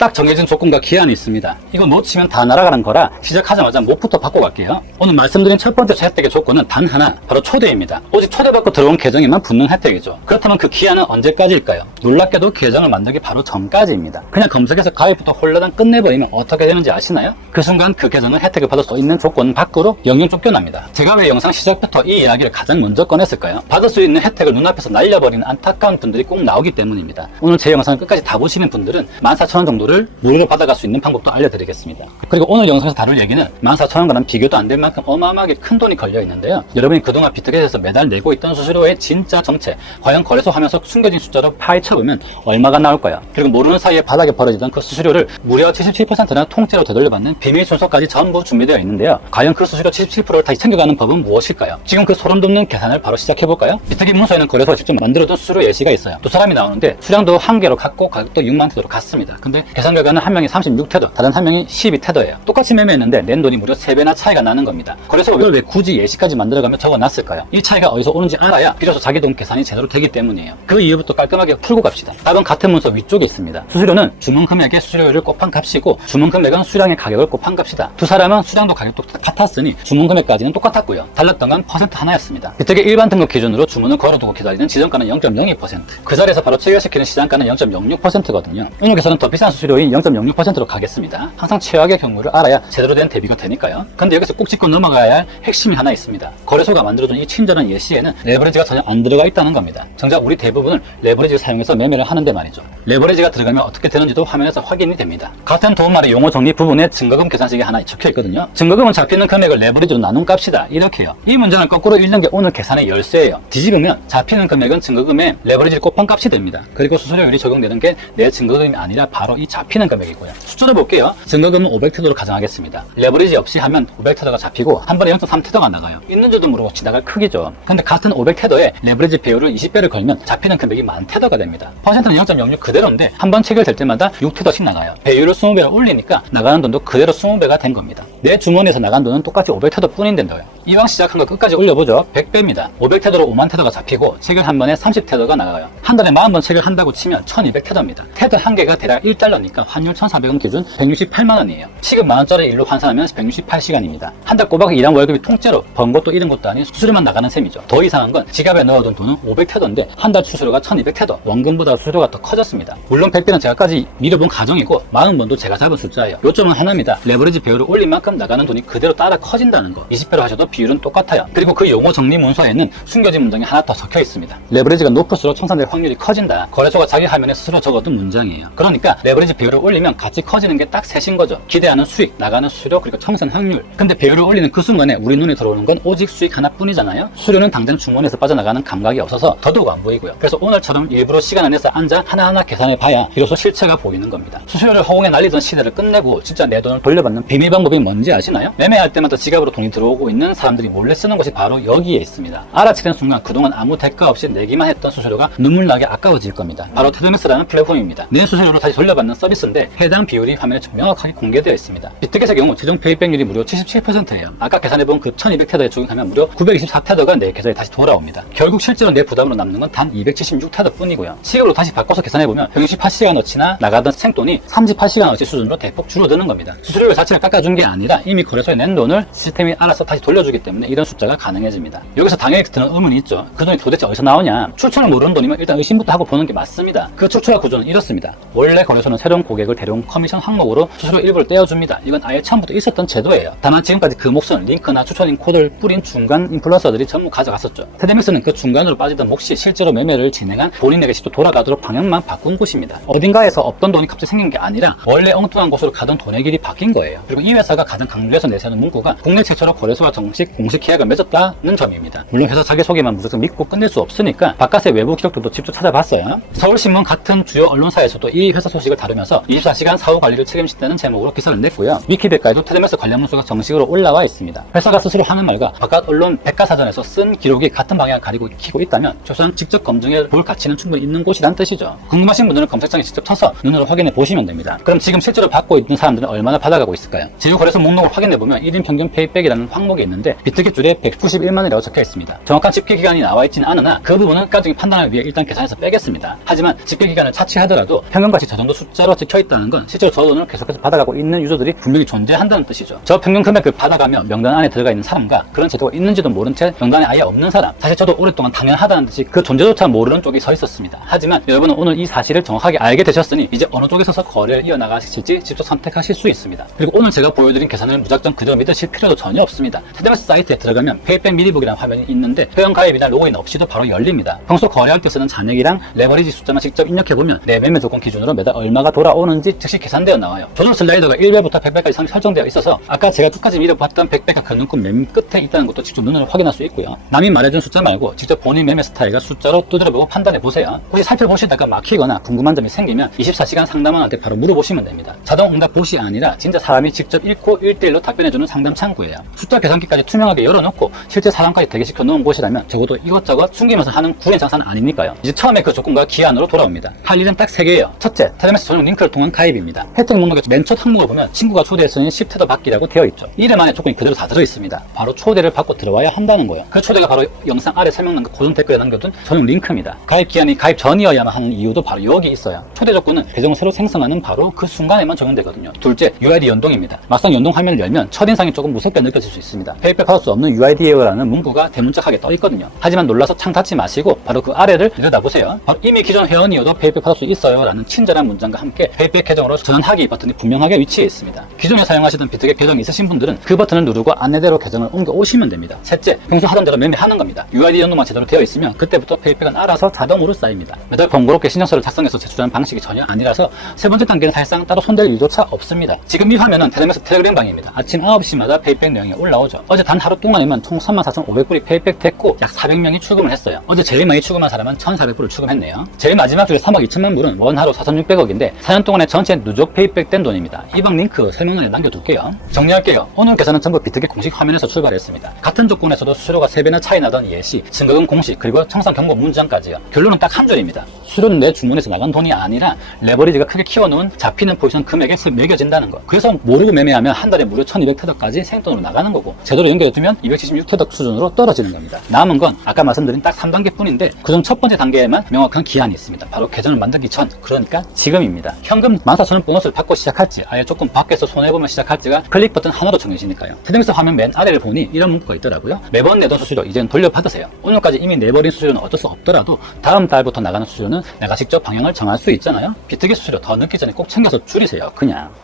딱 정해진 조건과 기한이 있습니다. 이거 놓치면 다 날아가는 거라 시작하자마자 목부터 받고 갈게요. 오늘 말씀드린 첫 번째 혜택의 조건은 단 하나, 바로 초대입니다. 오직 초대받고 들어온 계정에만 붙는 혜택이죠. 그렇다면 그 기한은 언제까지일까요? 놀랍게도 계정을 만들기 바로 전까지입니다. 그냥 검색해서 가입부터 홀라당 끝내버리면 어떻게 되는지 아시나요? 그 순간 그 계정은 혜택을 받을 수 있는 조건 밖으로 영영 쫓겨납니다. 제가 왜 영상 시작부터 이 이야기를 가장 먼저 꺼냈을까요? 받을 수 있는 혜택을 눈앞에서 날려버리는 안타까운 분들이 꼭 나오기 때문입니다. 오늘 제 영상을 끝까지 다 보시는 분들은 14,000원 정도를 무료로 받아갈 수 있는 방법도 알려드리겠습니다. 그리고 오늘 영상에서 다룰 얘기는 14,000원과는 비교도 안 될 만큼 어마어마하게 큰 돈이 걸려 있는데요. 여러분이 그동안 비트겟에서 매달 내고 있던 수수료의 진짜 정체, 과연 거래소 하면서 숨겨진 숫자로 파헤쳐보면 얼마가 나올까요? 그리고 모르는 사이에 바닥에 벌어지던 그 수수료를 무려 77%나 통째로 되돌려받는 비밀 순서까지 전부 준비되어 있는데요. 과연 그 수수료 77%를 다시 챙겨가는 법은 무엇일까요? 지금 그 소름 돋는 계산을 바로 시작해볼까요? 비트겟 문서에는 거래소가 직접 만들어둔 수수료 예시가 있어요. 두 사람이 나오는데 수량도 1개로 같고 가격도 6만 테더로 같습니다. 근데 계산 결과는 한 명이 36테더, 다른 한 명이 12테더예요. 똑같이 매매했는데 낸 돈이 무려 3배나 차이가 나는 겁니다. 거래소가 이걸 왜 굳이 예시까지 만들어가며 적어놨을까요? 이 차이가 어디서 오는지 알아야 비로소 자기 돈 계산이 제대로 되기 때문이에요. 그 이유부터 깔끔하게 풀고 갑시다. 답은 같은 문서 위쪽에 있습니다. 수수료는 주문 금액의 수수료율을 곱한 값이고 주문 금액은 수량의 가격을 곱한 값이다. 두 사람은 수량도 가격도 같았으니 주문 금액까지는 똑같았고요. 달랐던 건 퍼센트 하나였습니다. 비트겟 일반 등급 기준으로 주문을 걸어두고 기다리는 지정가는 0.02%, 그 자리에서 바로 체결시키는 시장가는 0.06%거든요. 은행에서는 더 비싼 수수료인 0.06%로 가겠습니다. 항상 최악의 경우를 알아야 제대로 된 대비가 되니까요. 근데 여기서 꼭 짚고 넘어가야 할 핵심이 하나 있습니다. 거래소가 만들어준 이 친절한 예시에는 레버리지가 전혀 안 들어가 있다는 겁니다. 정작 우리 대부분은 레버리지를 사용해서 매매를 하는데 말이죠. 레버리지가 들어가면 어떻게 되는지도 화면에서 확인이 됩니다. 같은 도움말의 용어 정리 부분에 증거금 계산식이 하나 적혀 있거든요. 증거금은 잡히는 금액을 레버리지로 나눈 값이다, 이렇게요. 이 문장을 거꾸로 읽는 게 오늘 계산의 열쇠예요. 뒤집으면 잡히는 금액은 증거금에 레버리지를 곱한 값이 됩니다. 그리고 수수료율이 적용되는 게 내 증거금이 아니라 바로 이 잡히는 금액이고요. 숫자로 볼게요. 증거금은 500테더로 가정하겠습니다. 레버리지 없이 하면 500테더가 잡히고 한 번에 0.3테더가 나가요. 있는 줄도 모르고 지나갈 크기죠. 근데 같은 500테더에 레버리지 배율을 20배를 걸면 잡히는 금액이 10,000테더가 됩니다. 퍼센트는 0.06 그대로인데 한 번 체결될 때마다 6테더씩 나가요. 배율을 20배로 올리니까 나가는 돈도 그대로 20배가 된 겁니다. 내 주머니에서 나간 돈은 똑같이 500테더 뿐인데도요. 이왕 시작한 거 끝까지 올려보죠. 100배입니다. 500테더로 50,000테더가 잡히고 체결 한 번에 30테더가 나가요. 한 달에 40번 체결한다고 치면 1200테더입니다. 테더 한 개가 대략 1달러니까 환율 1,400원 기준 168만원이에요. 시급 만원짜리 일로 환산하면 168시간입니다. 한 달 꼬박 일한 월급이 통째로 번 것도 잃은 것도 아닌 수수료만 나가는 셈이죠. 더 이상한 건 지갑에 넣어둔 돈은 500테더인데 한 달 수수료가 1200테더, 원금보다 수수료가 더 커졌습니다. 물론 100배는 제가까지 밀어본 가정이고 40번도 제가 잡은 숫자예요. 요점은 하나입니다. 레버리지 배율을 올린 만큼 나가는 돈이 그대로 따라 커진다는 거. 20배로 하셔도 비율은 똑같아요. 그리고 그 용어 정리 문서에는 숨겨진 문장이 하나 더 적혀 있습니다. 레버리지가 높을수록 청산될 확률이 커진다. 거래소가 자기 화면에 스스로 적어둔 문장이에요. 그러니까 레버리지 배율을 올리면 같이 커지는 게 딱 셋인 거죠. 기대하는 수익, 나가는 수수료, 그리고 청산 확률. 근데 배율을 올리는 그 순간에 우리 눈에 들어오는 건 오직 수익 하나뿐이잖아요. 수수료는 당장 주머니에서 빠져나가는 감각이 없어서 더더욱 안 보이고요. 그래서 오늘처럼 일부러 시간을 내서 앉아 하나하나 계산해 봐야 비로소 실체가 보이는 겁니다. 수수료를 허공에 날리던 시대를 끝내고 진짜 내 돈을 돌려받는 비밀 방법이 뭔지 아시나요? 매매할 때마다 지갑으로 돈이 들어오고 있는 사람들이 몰래 쓰는 것이 바로 여기에 있습니다. 알아채는 순간 그동안 아무 대가 없이 내기만 했던 수수료가 눈물나게 아까워질 겁니다. 바로 테드맥스라는 플랫폼입니다. 내 수수료를 다시 돌려받는 서비스인데 해당 비율이 화면에 명확하게 공개되어 있습니다. 비트겟의 경우 최종 페이백률이 무려 77%예요. 아까 계산해본 그 1200테더에 적용하면 무려 924테더가 내 계좌에 다시 돌아옵니다. 결국 실제로 내 부담으로 남는 건 단 276테더 뿐이고요. 시급으로 다시 바꿔서 계산해보면 168시간어치나 나가던 생돈이 38시간어치 수준으로 대폭 줄어드는 겁니다. 수수료율 자체를 깎아준 게 아니라 이미 거래소에 낸 돈을 시스템이 알아서 다시 돌려주기 때문에 이런 숫자가 가능해집니다. 여기서 당연히 드는 의문이 있죠. 그 돈이 도대체 어디서 나오냐? 출처를 모르는 돈이면 일단 의심부터 하고 보는 게 맞습니다. 그 출처와 구조는 이렇습니다. 원래 거래소는 새로운 고객을 데려온 커미션 항목으로 수수료 일부를 떼어줍니다. 이건 아예 처음부터 있었던 제도예요. 다만 지금까지 그 몫은 링크나 추천인 코드를 뿌린 중간 인플루언서들이 전부 가져갔었죠. 테드맥스는 그 중간으로 빠지던 몫이 실제로 매매를 진행한 본인에게 직접 돌아가도록 방향만 바꾼 곳입니다. 어딘가에서 없던 돈이 갑자기 생긴 게 아니라 원래 엉뚱한 곳으로 가던 돈의 길이 바뀐 거예요. 그리고 이 회사가 가장 강조해서 내세우는 문구가 국내 최초로 거래소와 정식 공식 계약을 맺었다는 점입니다. 물론 회사 자기소개만 무조건 믿고 끝낼 수 없으니까 바깥의 외부 기록들도 직접 찾아봤어요. 서울신문 같은 주요 언론사에서도 이 회사 소식을 다루면서 24시간 사후 관리를 책임진다는 제목으로 기사를 냈고요. 위키백과에도 테드맥스 관련 문서가 정식으로 올라와 있습니다. 회사가 스스로 하는 말과 바깥 언론 백과사전에서 쓴 기록이 같은 방향을 가리키고 있다면 최소한 직접 검증해 볼 가치는 충분히 있는 곳이란 뜻이죠. 궁금하신 분들은 검색창에 직접 쳐서 눈으로 확인해 보시면 됩니다. 그럼 지금 실제로 받고 있는 사람들은 얼마나 받아가고 있을까요? 제휴거래소 목록을 확인해보면 1인 평균 페이백이라는 항목이 있는데 비트겟 줄에 191만원이라고 적혀 있습니다. 정확한 집계기간이 나와 있지는 않으나 그 부분은 가중이 판단을 위해 일단 계산해서 빼겠습니다. 하지만 집계기간을 차치하더라도 평균같이 저 정도 숫자로 따로 찍혀 있다는 건 실제로 저 돈을 계속해서 받아가고 있는 유저들이 분명히 존재한다는 뜻이죠. 저 평균 금액을 받아가며 명단 안에 들어가 있는 사람과 그런 제도가 있는지도 모른 채 명단에 아예 없는 사람, 사실 저도 오랫동안 당연하다는 듯이 그 존재조차 모르는 쪽이 서 있었습니다. 하지만 여러분은 오늘 이 사실을 정확하게 알게 되셨으니 이제 어느 쪽에 서서 거래를 이어나가실지 직접 선택하실 수 있습니다. 그리고 오늘 제가 보여드린 계산을 무작정 그저 믿으실 필요도 전혀 없습니다. 테드맥스 사이트에 들어가면 페이백 미리북이라는 화면이 있는데 회원가입이나 로그인 없이도 바로 열립니다. 평소 거래할 때 쓰는 잔액이랑 레버리지 숫자만 직접 입력해보면 내 매매 조건 기준으로 매달 얼마가 돌아오는지 즉시 계산되어 나와요. 조정 슬라이더가 1배부터 100배까지 설정되어 있어서 아까 제가 끝까지 밀어봤던 100배가 그 눈금 맨 끝에 있다는 것도 직접 눈으로 확인할 수 있고요. 남이 말해준 숫자 말고 직접 본인 매매 스타일과 숫자로 두드려보고 판단해보세요. 혹시 살펴보시다가 막히거나 궁금한 점이 생기면 24시간 상담원한테 바로 물어보시면 됩니다. 자동 응답 봇이 아니라 진짜 사람이 직접 읽고 1대1로 답변해주는 상담 창구예요. 숫자 계산기까지 투명하게 열어놓고 실제 사람까지 대기시켜 놓은 곳이라면 적어도 이것저것 숨기면서 하는 구현 장사는 아니니까요. 이제 처음에 그 조건과 기한으로 돌아옵니다. 할 일은 딱 3개예요. 첫째, 테드맥스 전용 링크를 통한 가입입니다. 혜택 목록의 맨 첫 항목을 보면 친구가 초대했으니 10테더 받기라고 되어 있죠. 이름 안에 조건이 그대로 다 들어있습니다. 바로 초대를 받고 들어와야 한다는 거예요. 그 초대가 바로 영상 아래 설명란 고정 댓글에 남겨둔 전용 링크입니다. 가입 기한이 가입 전이어야만 하는 이유도 바로 여기 있어요. 초대 조건은 계정을 새로 생성하는 바로 그 순간에만 적용되거든요. 둘째, UID 연동입니다. 막상 연동 화면을 열면 첫인상이 조금 무섭게 느껴질 수 있습니다. 페이백 받을 수 없는 UID예요라는 문구가 대문짝하게 떠 있거든요. 하지만 놀라서 창 닫지 마시고 바로 그 아래를 들여다보세요. 바로 이미 기존 회원이어도 페이백 받을 수 있어요 라는 친절한 문장과 함께 페이백 계정으로 전환하기 버튼이 분명하게 위치해 있습니다. 기존에 사용하시던 비트겟 계정이 있으신 분들은 그 버튼을 누르고 안내대로 계정을 옮겨 오시면 됩니다. 셋째, 평소 하던 대로 매매하는 겁니다. UID 연동만 제대로 되어 있으면 그때부터 페이백은 알아서 자동으로 쌓입니다. 매달 번거롭게 신청서를 작성해서 제출하는 방식이 전혀 아니라서 세 번째 단계는 사실상 따로 손댈 일조차 없습니다. 지금 이 화면은 테드맥스 텔레그램 방입니다. 아침 9시마다 페이백 내용이 올라오죠. 어제 단 하루 동안에만 총 34,500불이 페이백 됐고 약 400명이 출금을 했어요. 어제 제일 많이 출금한 사람은 1,400불을 출금했네요. 제일 마지막 주에 3억 2천만 불은 원 하루 4,600억인데 4년 동안의 전체 누적 페이백 된 돈입니다. 이 방 링크 설명란에 남겨둘게요. 정리할게요. 오늘 계산은 전부 비트겟 공식 화면에서 출발했습니다. 같은 조건에서도 수수료가 3배나 차이 나던 예시, 증거금 공식, 그리고 청산 경고 문장까지요. 결론은 딱 한 줄입니다. 수수료는 내 주문에서 나간 돈이 아니라 레버리지가 크게 키워놓은 잡히는 포지션 금액에 매겨진다는 거. 그래서 모르고 매매하면 한 달에 무려 1,200테더까지 생돈으로 나가는 거고 제대로 연결해두면 276테더 수준으로 떨어지는 겁니다. 남은 건 아까 말씀드린 딱 3단계 뿐인데 그중 첫 번째 단계에만 명확한 기한이 있습니다. 바로 계정을 만들기 전, 그러니까 지금입니다. 현금 14,000원 보너스를 받고 시작할지 아예 조금 밖에서 손해보면 시작할지가 클릭 버튼 하나로 정해지니까요. 테드맥스 화면 맨 아래를 보니 이런 문구가 있더라고요. 매번 내던 수수료 이제는 돌려받으세요. 오늘까지 이미 내버린 수수료는 어쩔 수 없더라도 다음 달부터 나가는 수수료는 내가 직접 방향을 정할 수 있잖아요. 비트겟 수수료 더 늦기 전에 꼭 챙겨서 줄이세요. 그냥.